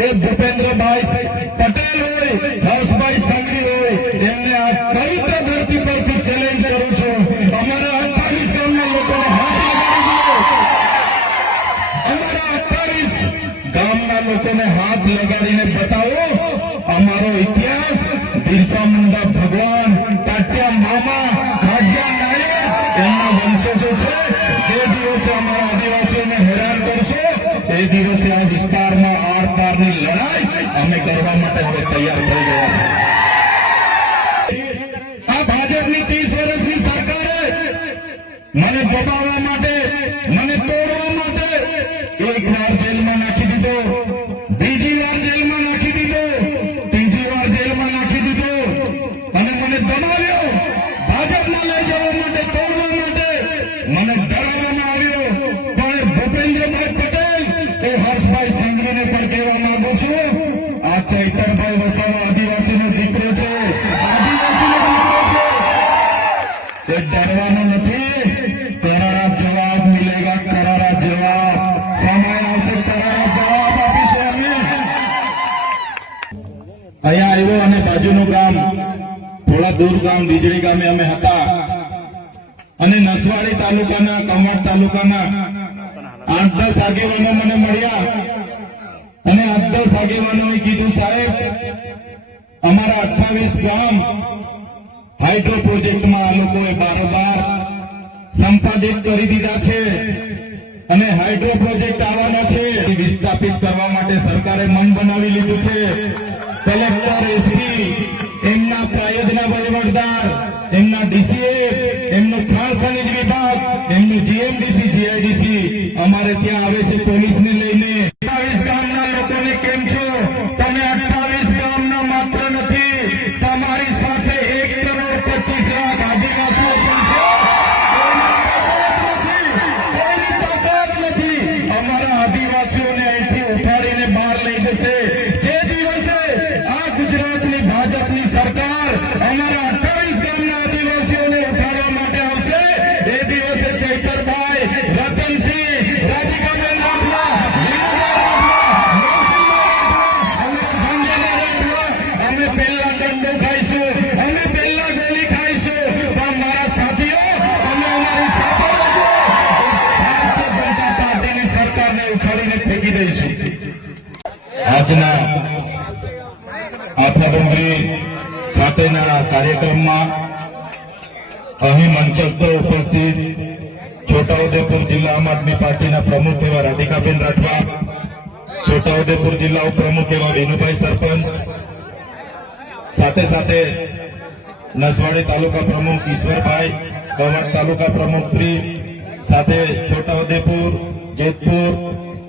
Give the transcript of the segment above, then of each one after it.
એ ભૂપેન્દ્રભાઈ પટેલ હોય, હર્ષભાઈ સંઘવી હોય, એમને આ પવિત્ર ધરતી પરથી ચેલેન્જ કરું છું, અમારા 28 ગામના લોકોને હાથ લગાડી દો, અમારા 28 ગામના લોકોને હાથ લગાડીને બતાવો અમારો ઇતિહાસ, બિરસા મુંડા ભગવાન, તાત્યા મામા, ખાડિયા નાયક એમના વંશજો છે. જે દિવસે અમારા આદિવાસીઓને હેરાન કરશો એ દિવસે આ વિસ્તારમાં આર પારની લડાઈ અમે કરવા માટે હવે તૈયાર થઈ ગયા છે. આ ભાજપની 30 વર્ષની સરકારે મને દબાવવા માટે, મને તોડવા માટે એક વાર જેલમાં નાખી દીધો, બીજી વાર જેલમાં નાખી દીધો, ત્રીજી વાર જેલમાં નાખી દીધો અને મને દબાવ્યો. ભાજપમાં લઈ જવા માટે, તોડવા માટે મને ડરાવવામાં આવ્યો. પણ ભૂપેન્દ્રભાઈ પટેલ એ હર્ષભાઈ સંઘવીને પણ કહેવા માંગુ છું, આ ચૈતરભાઈ વસાવા આદિવાસીનો દીકરો છે, આદિવાસીનો દીકરો છે, એ ડરવાનો નથી. કરારા જવાબ મિલેગા, કરારા જવાબ. સમય આવશે, કરારા જવાબ આપીશું અમે. અહીંયા આવ્યો અને બાજુનું ગામ, થોડા દૂર ગામ વીજળી ગામે અમે હતા અને નસવાડી તાલુકાના, કમોડ તાલુકાના 8-10 આગેવાનો મને મળ્યા અને 8-10 આગેવાનોએ કીધું, સાહેબ અમારા 28 ગામ હાઇડ્રો પ્રોજેક્ટમાં આ લોકોએ બારોબાર સંપાદિત કરી દીધા છે અને હાઇડ્રો પ્રોજેક્ટ આવવાનો છે. વિસ્થાપિત કરવા માટે સરકારે મન બનાવી લીધું છે. કલેક્ટર, એસપી, એમના પ્રાયોજના વહીવટદાર, એમના ડીસીએફ, એમનું ખાણ ખનીજ વિભાગ, એમનું જીએમડીસી, જીઆઈડીસી અમારે ત્યાં આવે છે પોલીસને લઈને. 28 ગામના લોકોને કેમ છો? તમે 28 ગામના માત્ર નથી, તમારી સાથે 1,25,00,000 આદિવાસીઓ પણ છે. કોઈની તાકાત નથી. અમારા આદિવાસીઓને અહીંથી ઉઠાડીને બહાર લઈ જશે. જે દિવસે આ ગુજરાતની ભાજપની સરકાર અમારા 28 ગામના આદિવાસીઓને ઉઠાડવા માટે આવશે, એ દિવસે ચૈતરભાઈ, રતનસિંહ, રાધિકાબેન રાખલા, અમે પહેલા દંડો ખાઈશું, અમે પહેલા ગોળી ખાઈશું. પણ મારા સાથીઓ, અમે અમારી સાથે રહેજો. ભારતીય જનતા પાર્ટીની સરકારને ઉખાડીને ફેંકી દઈશું. આજના આથાડુંગરી ખાતેના કાર્યક્રમમાં અહીં મંચસ્થ ઉપસ્થિત છોટાઉદેપુર જિલ્લા આમ આદમી પાર્ટીના પ્રમુખ એવા રાધિકાબેન રાઠવા, છોટાઉદેપુર જિલ્લા ઉપપ્રમુખ એવા વિનુભાઈ સરપંચ, સાથે સાથે નસવાડી તાલુકા પ્રમુખ ઈશ્વરભાઈ, કવાંટ તાલુકા પ્રમુખ શ્રી, સાથે છોટાઉદેપુર, જેતપુર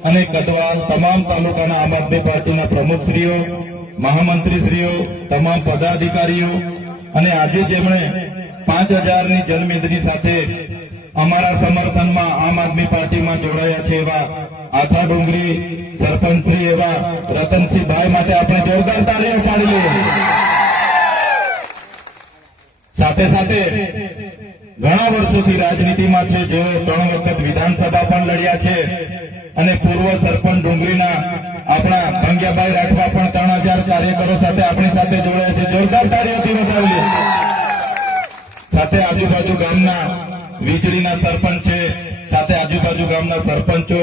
અને કદવાલ તમામ તાલુકાના આમ આદમી પાર્ટીના પ્રમુખશ્રીઓ, મહામંત્રીશ્રીઓ, તમામ પદાધિકારીઓ અને આજે જેમણે 5,000ની જનમેદની સાથે અમારા સમર્થનમાં આમ આદમી પાર્ટીમાં જોડાયા છે એવા આથાડુંગરી સરપંચશ્રી એવા રતનસિંહભાઈ માટે આપણે જોરદાર તાળીઓ પાડી લઈએ. સાથે સાથે ઘણા વર્ષોથી રાજનીતિમાં છે, જેઓ 3 વખત વિધાનસભા પણ લડ્યા છે અને પૂર્વ સરપંચ ડુંગરીના આપણા ભંગ્યાભાઈ રાઠવા પણ 3,000 કાર્યકરો સાથે આપણી સાથે જોડાયા છે. જોરદાર તાળીઓથી વધાવીએ. સાથે આજુબાજુ ગામના વીજળીના સરપંચ છે, સાથે આજુબાજુ ગામના સરપંચો,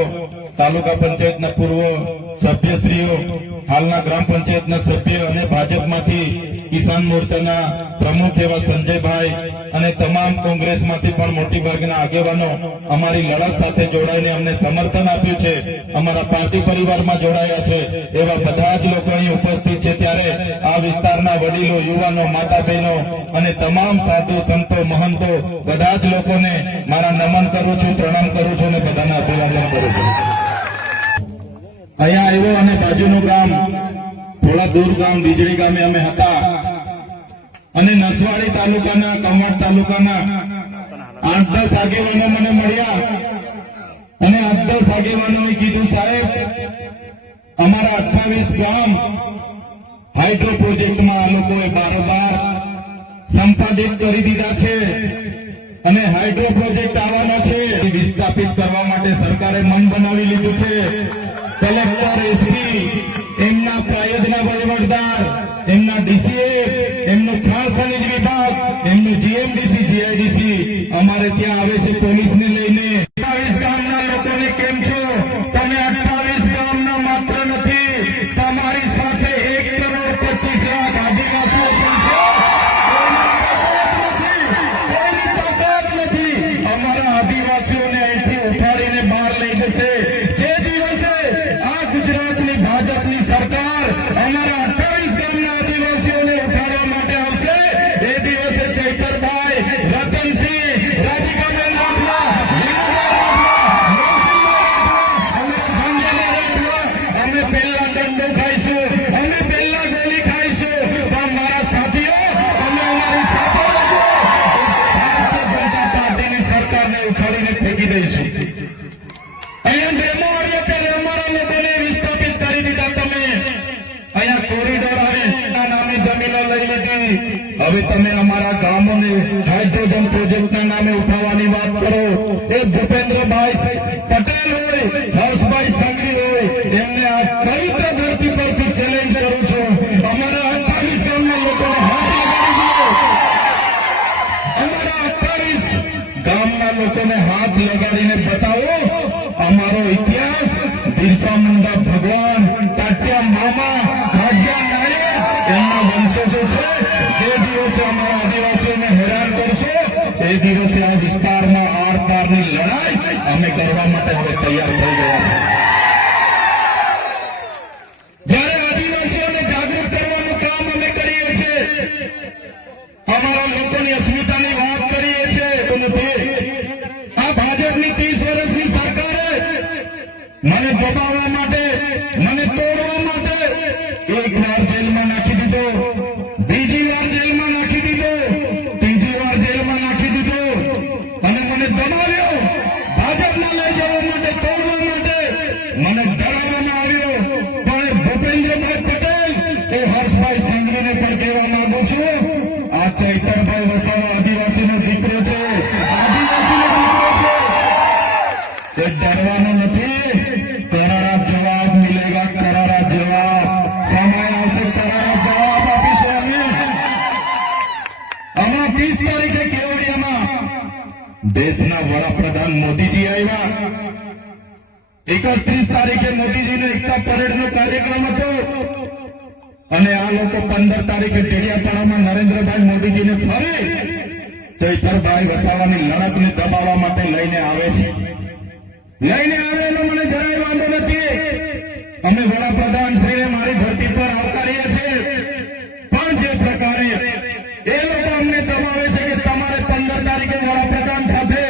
તાલુકા પંચાયતના પૂર્વ સભ્યશ્રીઓ, હાલના ગ્રામ પંચાયતના સભ્ય અને ભાજપમાંથી કિસાન મોરચાના પ્રમુખ એવા સંજયભાઈ અને તમામ કોંગ્રેસમાંથી પણ મોટી વર્ગના આગેવાનો અમારી લડત સાથે જોડાઈને અમને સમર્થન આપ્યું છે, અમારા પાર્ટી પરિવારમાં જોડાયા છે એવા બધા જ લોકો અહીં ઉપસ્થિત છે. ત્યારે આ વિસ્તારના વડીલો, યુવાનો, માતા બહેનો અને તમામ સાધુ સંતો, મહંતો બધા જ લોકોને મારા નમન કરું છું, પ્રણામ કરું છું અને બધાને અભિવાદન કરું છું. અહીંયા આવ્યો અને બાજુનું ગામ, થોડા દૂર ગામ વીજળી ગામે અમે હતા અને નસવાડી તાલુકાના, કમોડ તાલુકાના 8-10 આગેવાનો મને મળ્યા અને 8-10 આગેવાનોએ કીધું, સાહેબ અમારા 28 ગામ હાઇડ્રો પ્રોજેક્ટમાં આ લોકોએ બારોબાર સંપાદિત કરી દીધા છે અને હાઇડ્રો પ્રોજેક્ટ આવવાનો છે. વિસ્થાપિત કરવા માટે સરકારે મન બનાવી લીધું છે. કલેક્ટર, એસપી, ભાજપની સરકાર અમારા 28 ગામના આદિવાસીઓને ઉઠાડવા માટે આવશે, એ દિવસે ચૈતરભાઈ, રતનસિંહ, રાધિકાબેન રાઠવા, અમે પહેલા દંડો ખાઈશું, અમે પહેલા ગોળી ખાઈશું. પણ મારા સાથીઓ, તમે અમારી સાથે રહેજો. ભારતીય જનતા પાર્ટીની સરકારને ઉખાડીને ફેંકી દઈશું. અહીંયા ડેમો આવ્યો ત્યારે અમારા લોકોને વિસ્થાપિત કરી દીધા. તમે અહીંયા કોરિડોર ના નામે જમીનો લઈ લીધી. હવે તમે અમારા ગામોને હાઇડ્રોજન પ્રોજેક્ટના નામે ઉઠાવવાની વાત કરો. એ ભૂપેન્દ્રભાઈ પટેલ હોય, હર્ષભાઈ સંઘવી હોય, એમને આ પવિત્ર ધરતી પરથી ચેલેન્જ કરું છું. અમારા 48 ગામના લોકોને હાથ લગાડી દો. અમારા 48 ગામના લોકોને હાથ લગાડીને બતાવો અમારો ઇતિહાસ. બિરસા મુંડા ભગવાન, તાત્યા મામા, ખાડિયા નાયક એમના વંશજો છે. જે દિવસે અમારા આદિવાસીઓને હેરાન કરશો, એ દિવસે આ વિસ્તારમાં આર પારની લડાઈ અમે કરવા માટે હવે તૈયાર થઈ ગયા છે. જ્યારે આદિવાસીઓને જાગૃત કરવાનું કામ અમે કરીએ છીએ, અમારા લોકોની અસ્મિતાની વાત કરીએ છીએ, તો નથી આ ભાજપની 30 વર્ષની સરકારે મને દબાવવા માટે, મને તોડવા માટે એક વાર જેલમાં નાખી દીધો, બીજી વાર જેલમાં નાખી દીધો, ત્રીજી વાર જેલમાં નાખી દીધો અને મને દબાવ્યો. ભાજપમાં લઈ જવા માટે, તોડવા માટે મને ડરાવવામાં આવ્યો. પણ ભૂપેન્દ્રભાઈ પટેલ, એ હર્ષભાઈ સંઘવીને પણ કહેવા માંગુ છું, આ ચૈતરભાઈ વસાવા આદિવાસીનો દીકરો છે, આદિવાસીનો દીકરો છે. એ ડરવાનો નથી. करारा जवाब मिलेगा, करारा जवाब. समय આવશે, करारा જવાબ આપીશું અમે. આમાં 30 તારીખે કેવડિયામાં દેશના વડાપ્રધાન મોદીજી આવ્યા. 31 તારીખે મોદીજીનો એકતા પરેડનો કાર્યક્રમ હતો અને આ લોકો 15 તારીખે ડેડિયાપાડામાં નરેન્દ્રભાઈ મોદીજીને ફરી ચૈતરભાઈ વસાવાની લડતને દબાવવા માટે લઈને આવે છે. લઈને આવેલો મને જરાય વાંધો નથી. અમે વડાપ્રધાન શ્રીને મારી ધરતી પર આવકારીએ છીએ. પણ જે પ્રકારે એ લોકો અમને દબાવે છે કે તમારે 15 તારીખે વડાપ્રધાન સાથે,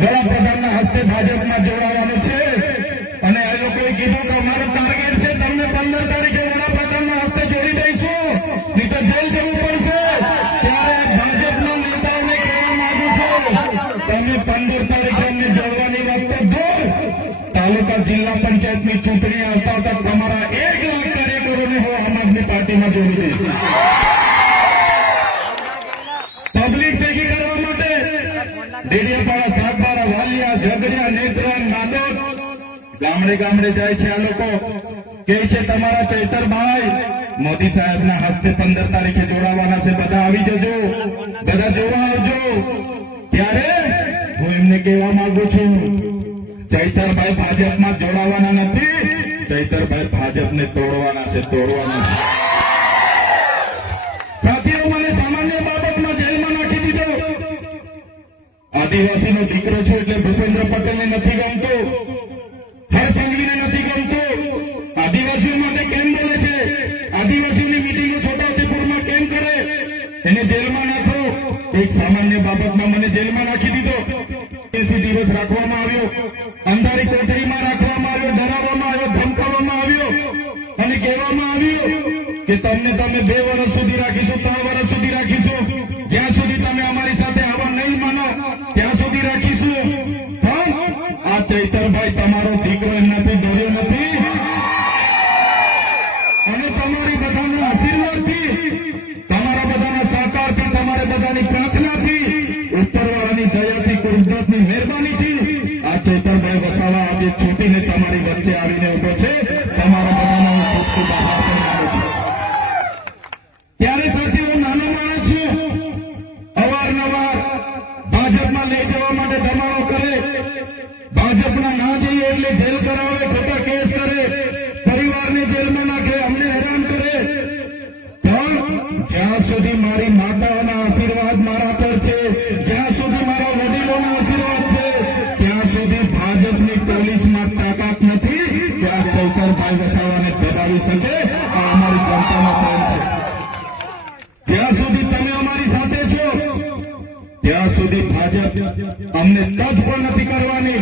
વડાપ્રધાનના હસ્તે ભાજપમાં જોડાવાનું છે અને એ લોકોએ કીધું કે અમારો ટાર્ગેટ છે તમને 15 તારીખે વડાપ્રધાનના હસ્તે જોડી દઈશું, નહીં તો જેલ જવું પડશે. ત્યારે ભાજપના નેતાઓને કહેવા માંગુ છું, તમે 15 તારીખે અમને જોડવાની વાત કરજો. તાલુકા જિલ્લા પંચાયતની ચૂંટણી આવતા હતા, તમારા 1 લાખ કાર્યકરોને હું આમ આદમી પાર્ટીમાં જોડી દઈશ. પબ્લિક ભેગી કરવા માટે ડેડિયાપાડા, સાગબારા, વાલિયા, ઝઘડિયા, નેત્રંગ, નાદોદ ગામડે ગામડે જાય છે. આ લોકો કહે છે તમારા ચૈતરભાઈ મોદી સાહેબના હસ્તે 15 તારીખે જોડાવાના છે, બધા આવી જજો, બધા જોવા આવજો. ત્યારે હું એમને કહેવા માંગુ છું, ચૈતરભાઈ ભાજપમાં જોડાવાના નથી, ચૈતરભાઈ ભાજપને તોડવાના છે, તોડવાના છે. સાથીઓ, મને સામાન્ય બાબતમાં જેલમાં નાખી દીધો. આદિવાસીનો દીકરો છું એટલે ભૂપેન્દ્ર પટેલને નથી ગમતું, હર્ષ સંઘવીને નથી ગમતું. આદિવાસીઓ માટે કેમ બોલે છે? આદિવાસીઓની મિટિંગો છોટાઉદેપુરમાં કેમ કરે? એને જેલમાં નાખો. એક સામાન્ય બાબતમાં મને જેલમાં નાખી દીધો. 80 દિવસ રાખવામાં આવ્યો, અંધારી કોઠડીમાં રાખવામાં આવ્યો, ડરાવવામાં આવ્યો, ધમકાવવામાં આવ્યો અને કહેવામાં આવ્યું કે તમને તમે 2 વર્ષ સુધી રાખીશું, 3 વર્ષ સુધી રાખીશું, જ્યાં સુધી તમે અમારી સાથે આવવા નહીં માનો ત્યાં સુધી રાખીશું. પણ આ ચૈતરભાઈ તમારો દીકરો એમનાથી ડર્યો નથી અને તમારી બધાના આશીર્વાદથી, તમારા બધાના સહકારથી, તમારા બધાની પ્રાર્થનાથી, ઉપરવાળાની દયાથી, કુદરતની મહેરબાનીથી આ ચૈતરભાઈ વસાવા આજે છૂટીને તમારી વચ્ચે આવીને ઉભો છે. તમારા બધાનો ખૂબ ખૂબ આભાર માનું છું. ત્યારે સાથીઓ, નાનો માણસ છું, અવારનવાર ભાજપમાં લઈ જવા માટે દબાવ કરે, ભાજપના ના જઈએ એટલે જેલ કરાવે, ખોટા કેસ કરે, પરિવારને જેલમાં નાખે, અમને હેરાન કરે. પણ જ્યાં સુધી મારી માતાઓના આશીર્વાદ મારા પર છે, જ્યાં સુધી મારા વડીલોના આશીર્વાદ છે, ત્યાં સુધી ભાજપની પોલીસમાં તાકાત નથી કે આ ચૈતરભાઈ વસાવાને સુધી ભાજપ અમને ટચ પણ નથી કરવાની.